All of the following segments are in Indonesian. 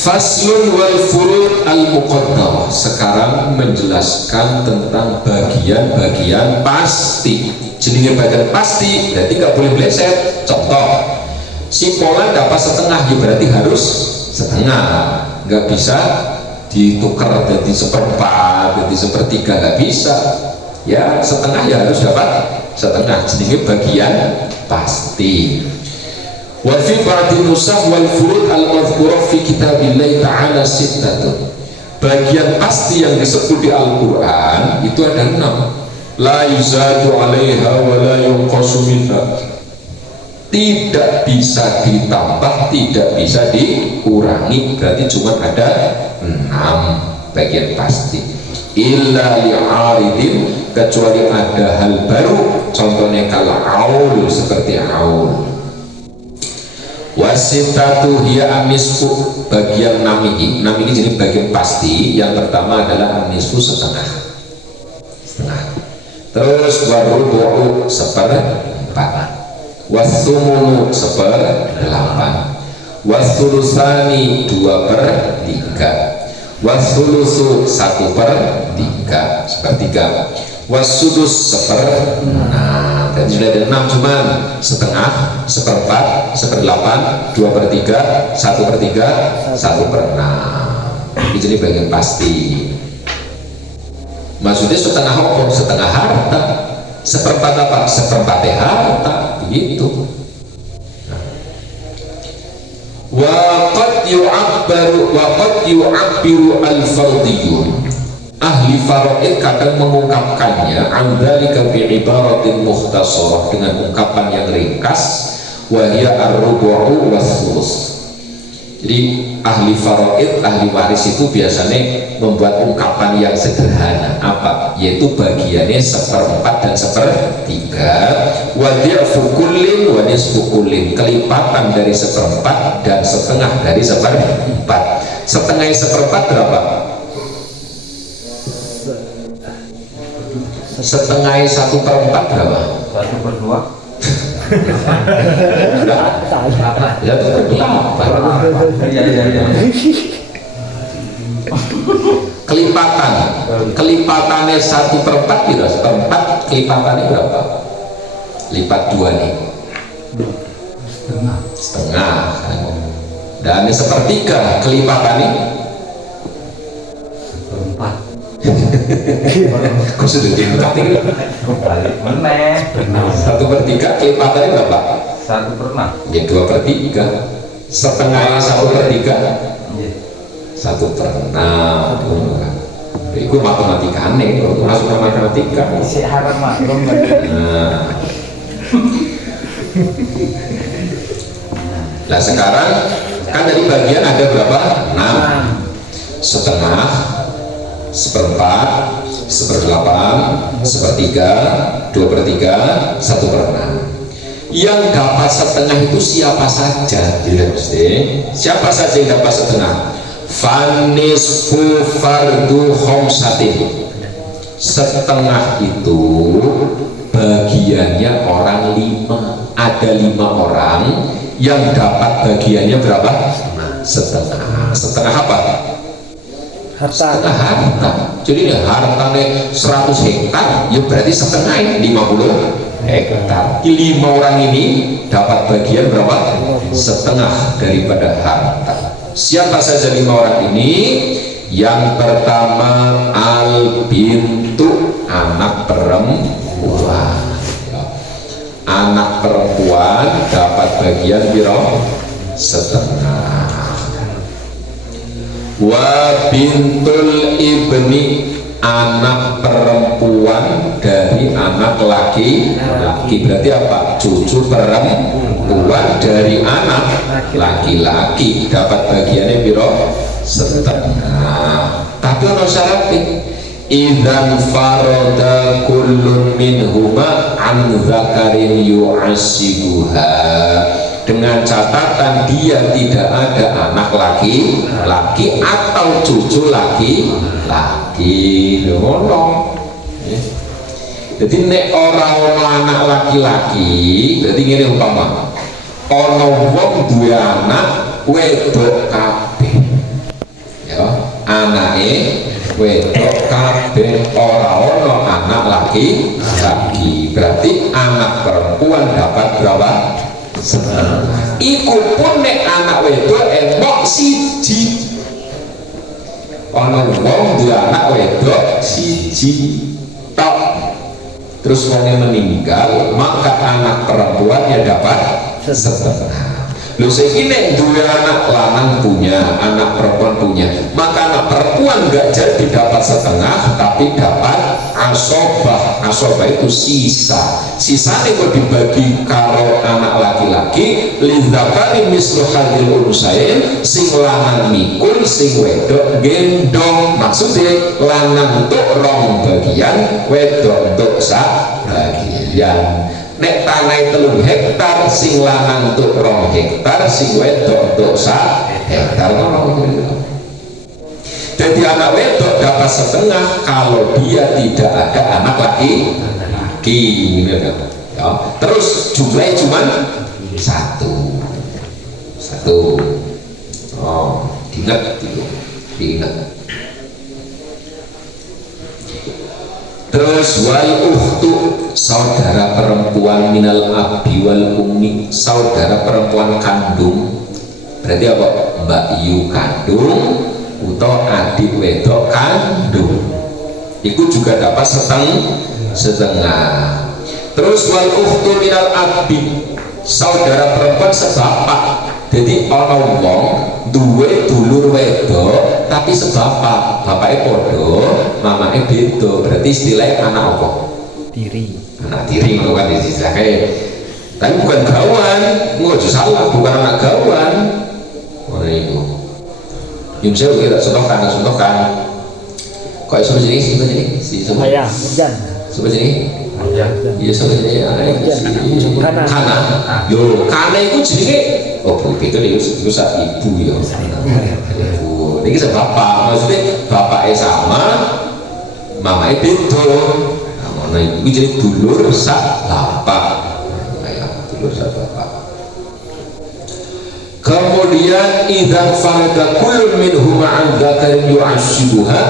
Faslun wal furud al muqaddarah. Sekarang menjelaskan tentang bagian-bagian pasti. Jenenge bagian pasti berarti nggak boleh meleset. Contoh, simpolan dapat setengah, ya berarti harus setengah. Nggak bisa ditukar jadi seperempat, jadi sepertiga, nggak bisa. Ya setengah ya harus dapat setengah. Jenenge bagian pasti. Wa fi ba'di nusakh wal furud al madhkurah fi kitabillahi ta'ala sittatun. Bagian pasti yang disebut di Al-Qur'an itu ada 6. La yuzadu 'alaiha wa la yunqasu minha. Tidak bisa ditambah, tidak bisa dikurangi, berarti cuma ada 6 bagian pasti. Illa li'aridin, kecuali ada hal baru, contohnya kalau aul, seperti aul. Wasitatu hiya amisfu, bagian 6 ini jadi bagian pasti. Yang pertama adalah amisfu, setengah. Terus warubu'u, seperempat. Wasumunu, seperdelapan. Wasulusani, 2/3. Wasulusu, 1/3, sepertiga. Wasudus, 1/6. Dan sudah ada 6, cuman setengah, seperempat, seperdelapan, 2/3, 1/3, 1/6. Ini jadi bagian pasti. Maksudnya setengah apa? Setengah harta. Seperempat apa? Seperempat harta. Begitu. Waqad yu'abbiru al-fardiyun. Ahli faraid kadang mengungkapkannya andalika bi ibaratin mukhtasarah, dengan ungkapan yang ringkas, wa hiya ar-rubu'u was-sulus. Jadi ahli faraid, ahli waris itu biasanya membuat ungkapan yang sederhana, apa? Yaitu bagiannya 1/4 dan 1/3. Wa di'fu kullin wa nisfu kullin, kelipatan dari 1/4 dan setengah dari 1/4. Setengah 1/4 berapa? Setengah 1/4 berapa? 1/2. Ya itu kelipatannya 1/4 kira 1/4 kelipatannya berapa? Lipat 2 nih, setengah. Dan 1/3 kelipatannya 1/4. Kok sudah diingat ini? Balik meneh. 1/3 kelipatannya berapa? 1/6. Ya 2/3. Setengahnya 1/3. 1/6. Itu matematika aneh, masuk ke matematika. Isi haram maklum. Nah sekarang kan dari bagian ada berapa? 6. Setengah, 1/4, 1/8, 1/3, 2/3, 1/6. Yang dapat setengah itu siapa saja? Siapa saja yang dapat setengah? Fanisfu fardu khomsatin. Setengah itu bagiannya orang 5. Ada 5 orang yang dapat bagiannya berapa? Setengah. Setengah apa? Setengah harta. Jadi hartanya 100 hektar, ya berarti setengah 50 hektar. 5 orang ini dapat bagian berapa? Setengah daripada harta. Siapa saja 5 orang ini? Yang pertama al-bintu, anak perempuan. Anak perempuan dapat bagian biro? Setengah. Wa bintul ibni, anak perempuan dari anak laki-laki. Berarti apa? Cucu perempuan dari anak laki-laki dapat bagiannya biro? Setengah. Tapi ono syaratnya. Idzan farada kullun minhuma an dzakarin yu'assibuha, dengan catatan dia tidak ada anak laki-laki atau cucu laki-laki. Ngono. Jadi nek ora ono anak laki-laki, berarti ngene umpama ono wong duwe anak wedok kabeh. anake wedok kabeh, ora ono anak laki. Berarti anak perempuan dapat berapa? Setengah. Iku pun nek anak wedok emok siji. Ana wong duwe anak wedok siji tok. Terus wongnya meninggal, maka anak perempuan ya dapat setengah. Lho saiki nek duwe anak lanang punya, anak perempuan punya, maka anak perempuan enggak jadi dapat setengah, tapi dapat asobah. Asobah itu sisa. Sisane kok dibagi karo anak laki-laki, lidzakari mislu hadzil unsayain, sing lanang mikul, sing wedok gendong. Maksudnya lanang untuk rong bagian, wedok untuk sak bagian. Nek tanah 3 hektar, sing lanang untuk 2 hektar, sing wedok untuk 1 hektar. Jadi anak wedok dapat setengah kalau dia tidak ada anak laki. Ya. Terus jumlahnya cuma satu. Oh, diingat itu, diingat. Terus wal ukhtu, saudara perempuan minal abi wal ummi, saudara perempuan kandung. Berarti apa? Mbak Yu kandung atau adik wedok kandung, itu juga dapat setengah. Terus wal ukhtu minal abi, saudara perempuan sebapak. Jadi ana wong duwe dulur wedok tapi sebapak, bapaknya podo, mamanya beda. Berarti istilahnya anak apa? Tiri. Anak tiri itu kan istilahnya. Tapi bukan gawan, nggak salah, bukan anak gawan. Mana itu? Yang saya kira contohkan. Kok isu jadi? Si semua. Ayah, hujan. Coba jadi. Iya sama jadi anak Kana. Yo, Kana itu jadi oh itu saat ibu ya. Ibu. Ini bisa bapak, maksudnya bapaknya sama, mamanya beda. Nah, itu jadi dulur sak bapak. Dulur sak bapak. Kemudian idzan farada kullun minhum an dzakarin yu'ashibuha,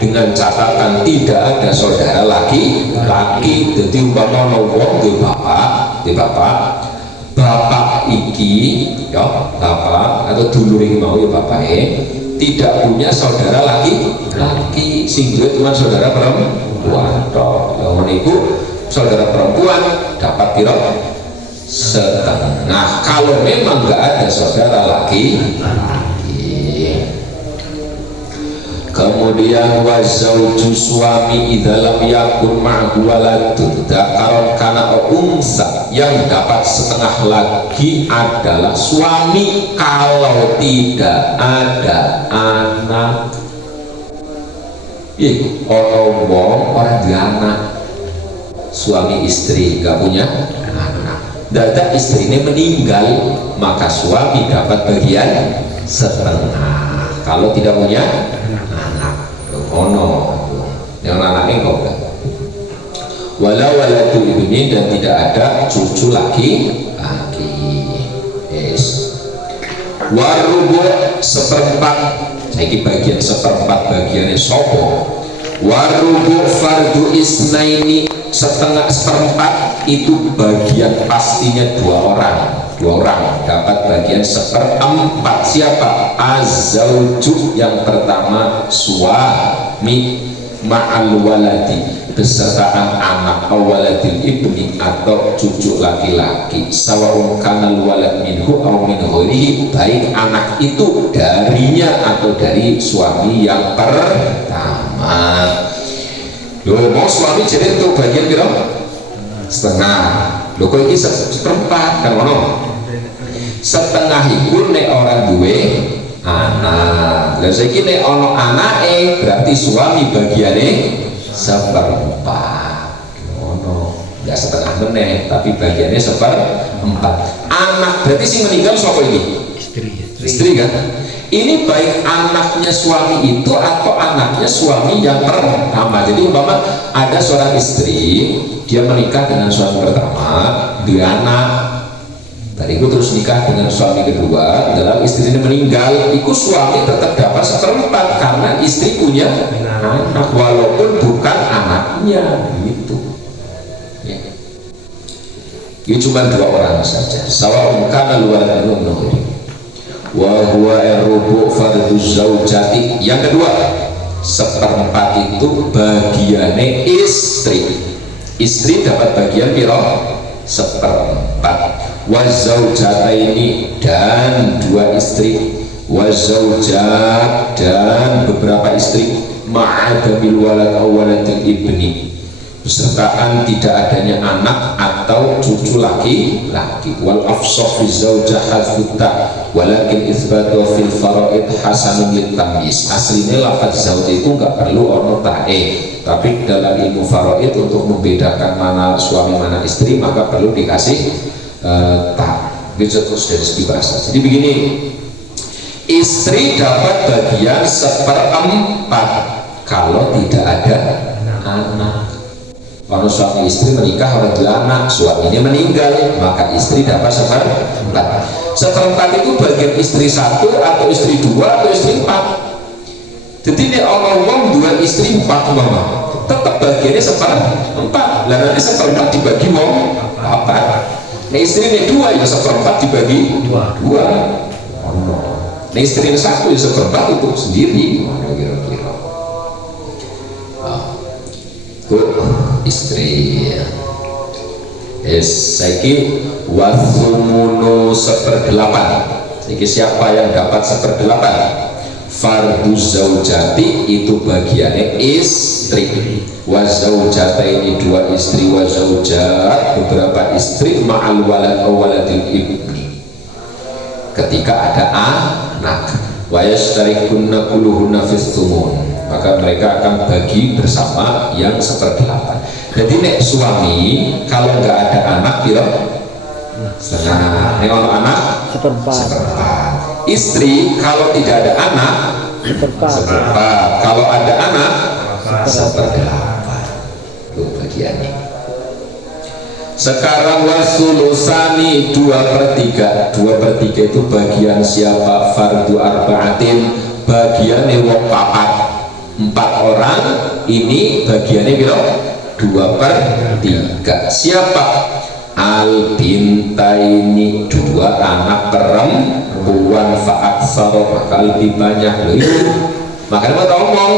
dengan catatan tidak ada saudara laki-laki. Jadi umpama wong di bapak iki ya, bapak atau dulur yang mau ya bapaknya tidak punya saudara laki-laki, sing duwe cuma saudara perempuan toh. Lah niku saudara perempuan dapat piro? Setengah. Kalau memang nggak ada saudara laki-laki. Kemudian wazauju suami idalam yakun ma'hu waladun dzakaron kana unsa, yang dapat setengah lagi adalah suami kalau tidak ada anak. Orang di anak, suami istri gak punya anak, dada istrinya meninggal, maka suami dapat bagian setengah kalau tidak punya yang anaknya kok enggak. Walau waladu ibni, dan tidak ada cucu laki. Yes. Warubu seperempat, saiki bagian seperempat bagiannya sopo. Warubu fardu isnaini, setengah seperempat itu bagian pastinya dua orang dapat bagian seperempat. Siapa? Azauju, yang pertama suami, ma'al waladi, besertaan anak, awaladil ibni atau cucu laki-laki, sawa'un kanal walad minhu aw min ghairihi, baik anak itu darinya atau dari suami yang pertama. Loh, mau suami jadi untuk bagian kira setengah. Loh, kok ini seperempat kan ono? Setengah itu nek orang duwe anak. Lah saiki nek ono anake berarti suami bagiannya seperempat. Ono, enggak setengah meneh tapi bagiannya seperempat. Anak berarti sing meninggal siapa ini? Istri kan? Ini baik anaknya suami itu atau anaknya suami yang pertama. Jadi umpama ada seorang istri, dia menikah dengan suami pertama, dua anak. Bariku terus nikah dengan suami kedua, dalam istrinya meninggal, itu suami tetap dapat seperempat karena istri punya anak walaupun bukan anaknya gitu. Ya. Ini cuma 2 orang saja. Sawa'un kana luar nuhri wa huwa ar-rubu' farduz zaujati. Yang kedua, seperempat itu bagiannya istri. Istri dapat bagian piro? Seperempat. Wazaujataini, dan 2 istri, wazaujat, dan beberapa istri, ma'adamil walad awaladil ibni, besertaan tidak adanya anak atau cucu laki-laki. Wal afsah fi zaujah hadfuta walakin itsbatu fil faraid hasanun litamyiz. Aslinya lafaz zauj itu nggak perlu ono tae, tapi dalam ilmu faraid untuk membedakan mana suami mana istri maka perlu dikasih tak. Bisa terus dari segi bahasa. Jadi begini, istri dapat bagian seperempat kalau tidak ada anak. Kalau suami istri menikah oleh 2 anak, suaminya meninggal, maka istri dapat seperempat. Seperempat itu bagian istri 1 atau istri 2 atau istri 4. Jadi ini Allah 2 istri 4 mama, tetap bagiannya seperempat. Lalu nanti seperempat dibagi wong apa? Nah istrinya 2 ya seperempat dibagi 2. Nah istrinya 1 ya seperempat itu sendiri. Kira-kira. Istri saiki wasumunu 1/8. Saiki siapa yang dapat 1/8? Farduz zaujati itu bagiannya istri, wazaujataini 2 istri, wazaujat beberapa istri, ma'al walad awaladil ibni ketika ada anak, wa yashtarikunna kulluhunna fis thumun, maka mereka akan bagi bersama yang 1/8. Jadi nek suami kalau nggak ada anak piro? Setengah. Nek ono anak seperempat. Istri kalau tidak ada anak seperempat. Kalau ada anak seperempat. Itu bagiannya. Sekarang wasulusani 2/3. 2/3 itu bagian siapa? Fardu arba'atin, bagiannya wong 4 orang. Ini bagiannya piro? 2/3. Siapa? Al bintaini, 2 anak perempuan, fa'aksaro, maka lebih banyak loh. Makanya mau ngomong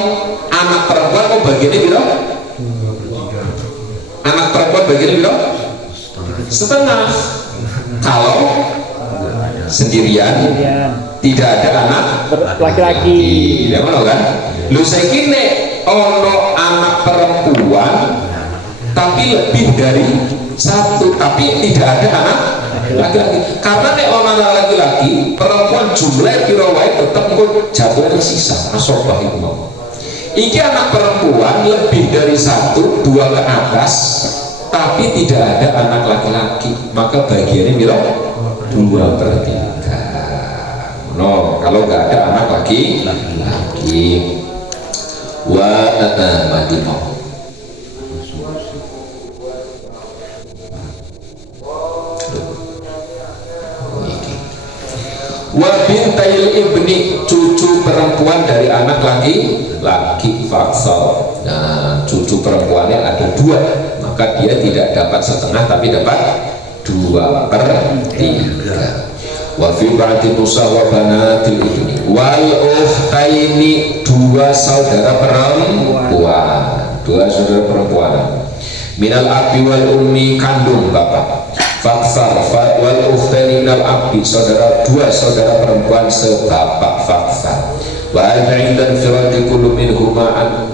anak perempuan mau bagiannya piro? Anak perempuan bagiannya piro? Setengah. Kalau sendirian tidak ada anak laki-laki, ya mana kan? Lu saya kini ono anak perempuan tapi lebih dari 1, tapi tidak ada anak laki-laki. Karena nek ono anak laki-laki, perempuan jumlah piro wae tetep kok jatuhnya sisa asobah itu mau. Iki anak perempuan lebih dari 1, 2 ke atas, tapi tidak ada anak laki-laki, maka bagiannya piro? 2/3. No, kalau nggak ada anak laki-laki, mati mau. Wa bintail ibni, cucu perempuan dari anak laki-laki faksal. Nah, cucu perempuannya ada 2, maka dia tidak dapat setengah tapi dapat 2/3. Wa fi ba'di nusa wa banatil ibni wal ukhtaini, 2 saudara perempuan, 2 saudara perempuan, minal abi wal ummi, kandung bapak, faksar wal ukhtaini minal abi, saudara 2 saudara perempuan sebapak, faksar. Wa dan firadi kullu minhuma an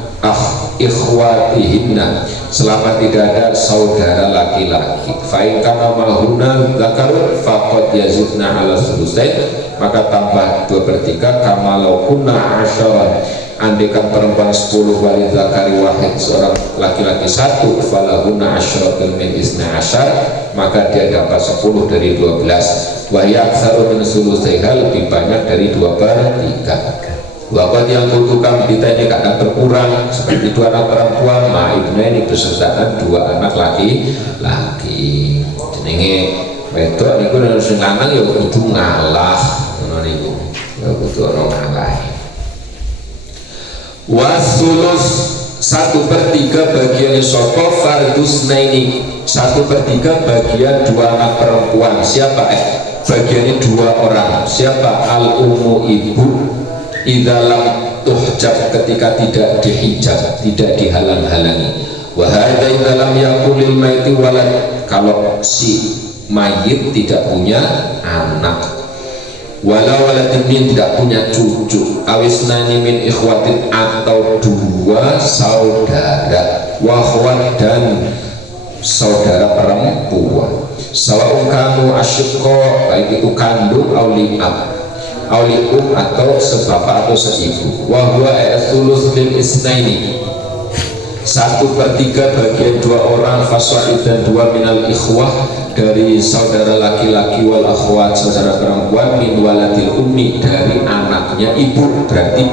ikhwatihinna, selama tidak ada saudara laki-laki. Fa'in kana mahuna zakarun faqad yazidna ala sulusain, maka tambah 2/3. Kama kunna asyaran, andekan perempuan 10 wali zakari wahid, seorang laki-laki 1, falahuna asyaratun min isna asyar, maka dia dapat 10 dari 12. Wahya aksaru min sulusaiha, lebih banyak dari 2/3. Wakat yang kutukan kita ini kadang berkurang, seperti 2 anak perempuan, ma ibnu ini besertaan 2 anak laki-laki. Jenenge wedok niku nek sing lanang ya kudu ngalah ngono niku ya kudu ono ngalah. Wasulus 1/3 bagian soko fardus naini 1/3 bagian dua anak perempuan. Siapa bagiannya dua orang. Siapa? Al ummu ibu idalam tuhjab ketika tidak dihijab, tidak dihalang-halangi. Wahada idalam yakulil maiti walad kalau si mayit tidak punya anak. Walau waladin tidak punya cucu, awisnani min ikhwatin atau dua saudara, wahwat dan saudara perempuan. Sawa'un kanu asyqa, baik itu kandung auliab, aulium atau sebapak atau seibu. Wahwa sulus lil isnaini 1/3 bagian dua orang, faswaid dan dua minal ikhwah dari saudara laki-laki, wal akhwat saudara perempuan, min waladil ummi dari anaknya ibu, berarti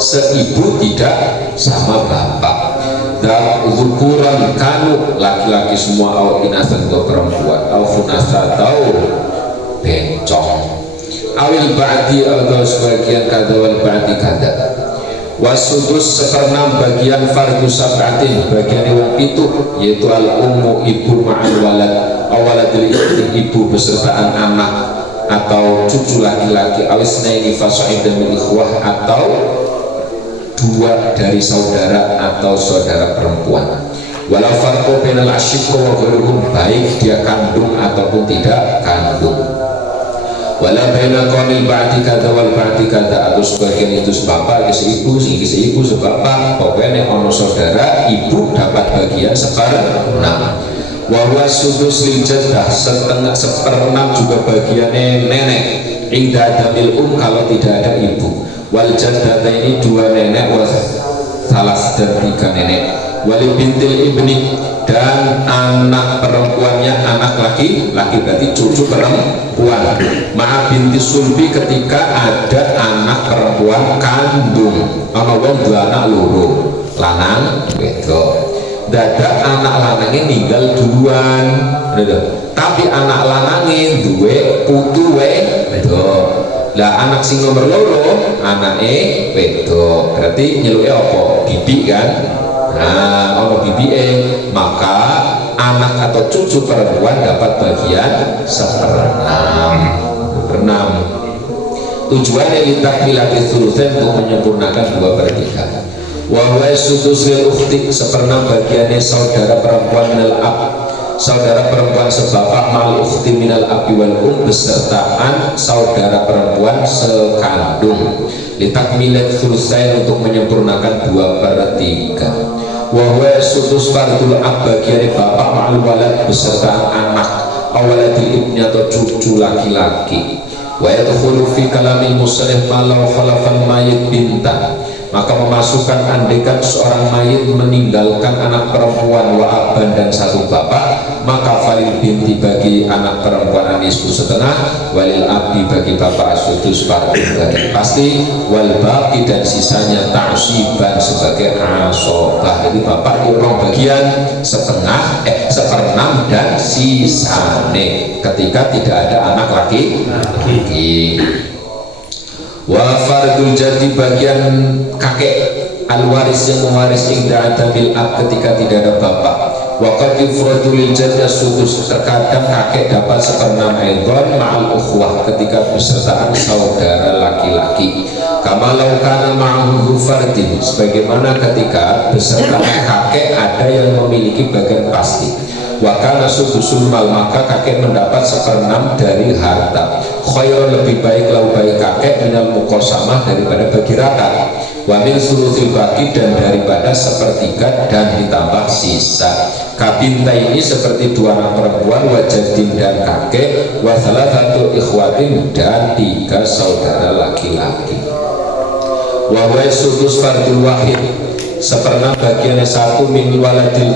seibu tidak sama bapak. Dan zukuran kanu laki-laki semua, au inasan atau perempuan, au funasa atau bencong, awil ba'di atau sebagian kada wal ba'di kada. Wasudus 1/6 bagian fardu sab'atin bagian wong itu, yaitu al ummu ibu ma'al walad, awaladil ibu besertaan anak atau cucu laki-laki, awisnaini fasaidan min ikhwah atau dua dari saudara atau saudara perempuan. Walau farqu bainal asyiqqa wa ghairuhum, baik dia kandung ataupun tidak kandung. Wala baina qaulil ba'di kadza wal ba'di kadza, atau sebagian itu sebapak seibu, seibu sebapak, pokoknya ono saudara ibu dapat bagian 1/6. Wa huwa sudus lil jaddah 1/6 juga bagiannya nenek, inda adamil kalau tidak ada ibu. Wal jaddah ini dua nenek, was salas dan 3 nenek. Wali bintil ibni dan anak perempuannya, anak laki-laki berarti cucu perempuan. Ma'a binti sulbi ketika ada anak perempuan kandung, ana wong dua anak loro, lanang wedok. Dadak anak lanangnya ninggal duluan, tapi anak lanangnya duwe putu wedok. Lah anak sing nomor loro anake wedok, berarti nyeluke apa? Bibi kan? Nah, ono bibi maka anak atau cucu perempuan dapat bagian 1/6. Tujuannya litakmilati thulutsain, untuk menyempurnakan 2/3. Wa huwa sudus lil ukhti 1/6 bagiannya saudara perempuan minal ab, saudara perempuan sebapak, mal ukhti minal abi wal besertaan saudara perempuan sekandung. Litakmilat thulutsain, untuk menyempurnakan 2/3. Wahwa sudus fardul ab bagian bapak ma'al walad beserta anak, awaladil ibni atau cucu laki-laki. Wa yadkhulu fi kalamil musannif malau khalafal mayit bintan, maka memasukkan andekan seorang mayit meninggalkan anak perempuan wa abban dan 1 bapak, maka falil binti bagi anak perempuan anisfu 1/2, walil abdi bagi bapak sudus fardul bagian pasti, wal baqi dan sisanya ta'siban sebagai asobah. Jadi bapak kurang bagian 1/2 dan sisane ketika tidak ada anak laki-laki. Wa fardul jati bagian kakek al-waris yang mewaris inda adamil ab ketika tidak ada bapak. Wa qad yufradu lil jati sudus, terkadang kakek dapat 1/6 aidon ma'al ukhwah ketika besertaan saudara laki-laki. Kama law kana ma'ahu fardin, sebagaimana ketika beserta kakek ada yang memiliki bagian pasti. Wa kana sudusul mal, maka kakek mendapat 1/6 dari harta. Khairun, lebih baik lau baik kakek minal muqasamah daripada bagi rata. Wa min sulusil baqi, dan daripada 1/3 dan ditambah sisa. Kabinta ini seperti 2 anak perempuan, wajadin dan kakek, wa salasatu ikhwatin dan 3 saudara laki-laki. Wa wa sudus fardul wahid 1/6 bagiannya 1 min waladil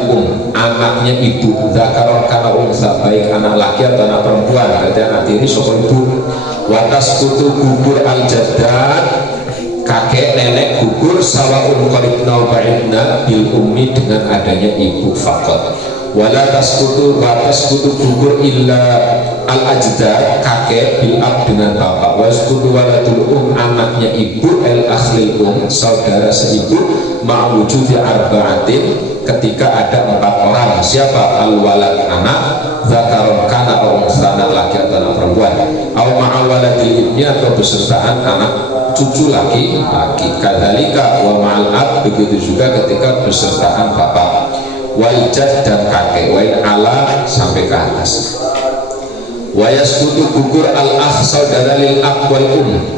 anaknya ibu, zakaron kana unsa, baik anak laki atau anak perempuan, berarti anak tiri saka ibu. Watas kutu gugur al jaddad, kakek nenek gugur gugur sawaun qaribna wa ba'idna bil ummi dengan adanya ibu faqat. Wala tasqutu gugur illa al ajdad kakek bil ab dengan bapak. Wasqutu waladul anaknya ibu el akhlil saudara seibu ma'wujudi arba'atin ketika ada 4 orang. Siapa? Al walad anak, zakaron kana au unsana laki atau anak perempuan, au ma'al waladil ibni atau besertaan anak cucu laki. Kadzalika wa ma'al ab, begitu juga ketika besertaan bapak. Wal jad dan kakek, wa ala sampai ke atas. Wa yasqutu gugur al akh saudara lil ab wal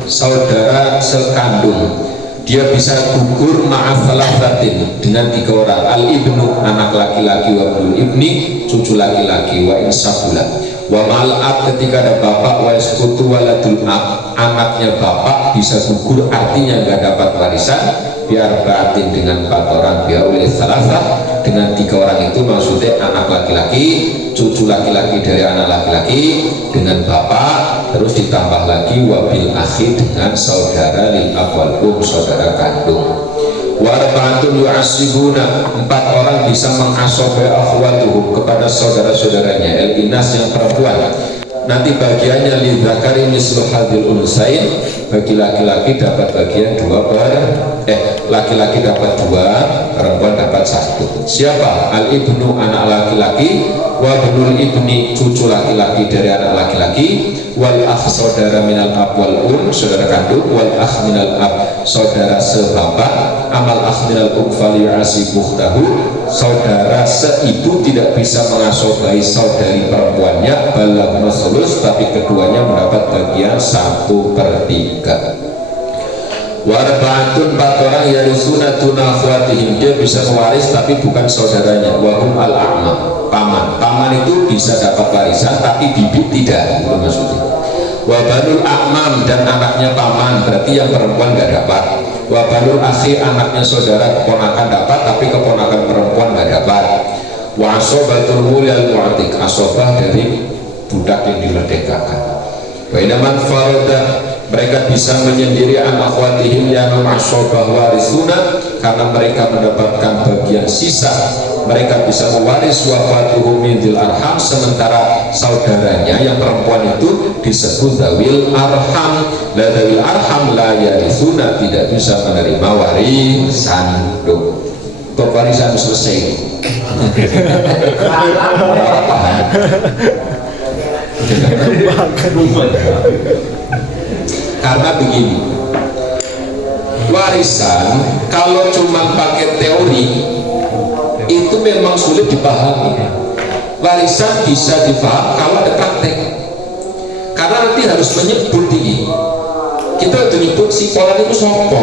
saudara sekandung, dia bisa gugur ma'afalafatin dengan 3 orang. Al ibnu anak laki-laki, wa ibni cucu laki-laki, wa insafula wa ma'al ab ketika ada bapak. Wa yasqutu waladul ab anaknya bapak bisa gugur, artinya nggak dapat warisan. Biar batin dengan 4 orang, biar oleh salasa dengan 3 orang itu maksudnya anak laki-laki, cucu laki-laki dari anak laki-laki dengan bapak, terus ditambah lagi wabil akhi dengan saudara lil abwal saudara kandung. Warbatun yu'asibuna 4 orang bisa mengasobe akhwatuhum kepada saudara-saudaranya el inas yang perempuan. Nanti bagiannya li dzakari mislu hadil unsain, bagi laki-laki dapat bagian 2 laki-laki dapat 2, perempuan dapat 1. Siapa? Al ibnu anak laki-laki, wa bunul ibni cucu laki-laki dari anak laki-laki, wal akh saudara minal ab wal saudara kandung, wal akh minal ab saudara sebapak, amal akh minal fali yu'asib bukhtahu, saudara seibu tidak bisa mengasobai saudari perempuannya, balah masulus, tapi keduanya mendapat bagian 1/3. Warbatun 4 orang yarisuna tuna akhwatihim, dia bisa mewaris tapi bukan saudaranya. Wahum al a'ma, paman itu bisa dapat warisan tapi bibit tidak, itu maksudnya. Wabanul a'mam dan anaknya paman, berarti yang perempuan nggak dapat. Wabanul akhi anaknya saudara keponakan dapat tapi keponakan perempuan nggak dapat. Wa asobatul mulal mu'atik, asobah dari budak yang dimerdekakan. Wa inaman farada, mereka bisa menyendiri anak akhwatihim yang asobah warisuna karena mereka mendapatkan bagian sisa. Mereka bisa mewaris wafatuhum mintil arham, sementara saudaranya yang perempuan itu disebut dawil arham. La dawil arham la yarisuna, tidak bisa menerima warisan. Warisan selesai. Karena begini, warisan kalau cuma pakai teori itu memang sulit dipahami. Warisan bisa dipaham kalau ada praktek, karena nanti harus menyebut ini. Kita harus menyebut si pola itu sopo.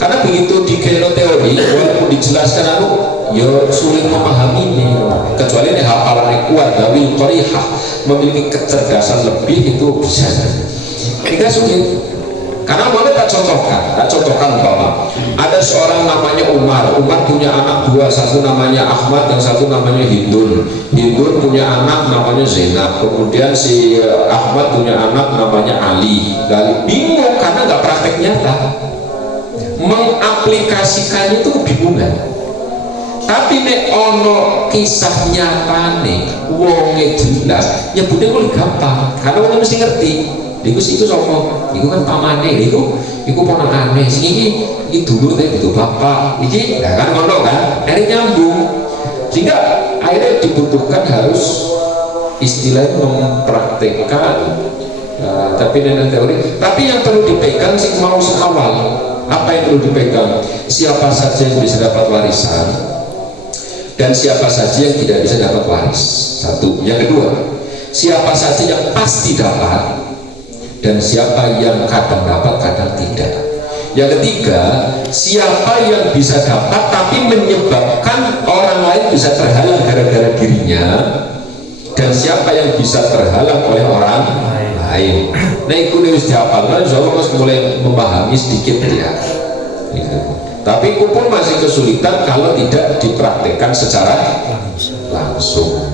Karena begitu di teori, walaupun dijelaskan ya sulit memahami ini. Kecuali ini hafalannya kuat, dawil qorihah, memiliki kecerdasan lebih, itu bisa. Kita sulit. Karena boleh tak contohkan umpama ada seorang namanya Umar punya anak 2, satu namanya Ahmad, yang satu namanya Hindun punya anak namanya Zainab, kemudian si Ahmad punya anak namanya Ali. Bingung karena nggak praktek nyata, mengaplikasikannya itu kebingungan. Tapi nek ono kisah nyata nih, wonge jelas, nyebutnya boleh gampang karena wong mesti ngerti. Iku sapa? Iku kan pamane, iku ponakane. Sing iki dulu teh itu bapak. Iki ya kan ngono kan. Akhirnya nyambung. Sehingga akhirnya dibutuhkan harus istilahnya mempraktekkan. Tapi dengan teori. Tapi yang perlu dipegang sih mau awal. Apa yang perlu dipegang? Siapa saja yang bisa dapat warisan dan siapa saja yang tidak bisa dapat waris. Satu. Yang kedua, siapa saja yang pasti dapat dan siapa yang kadang dapat kadang tidak. Yang ketiga, siapa yang bisa dapat tapi menyebabkan orang lain bisa terhalang gara-gara dirinya, dan siapa yang bisa terhalang oleh orang lain. Nah itu harus dihafal. Nah, insya Allah mas mulai memahami sedikit ya. Tapi itu pun masih kesulitan kalau tidak dipraktekkan secara langsung.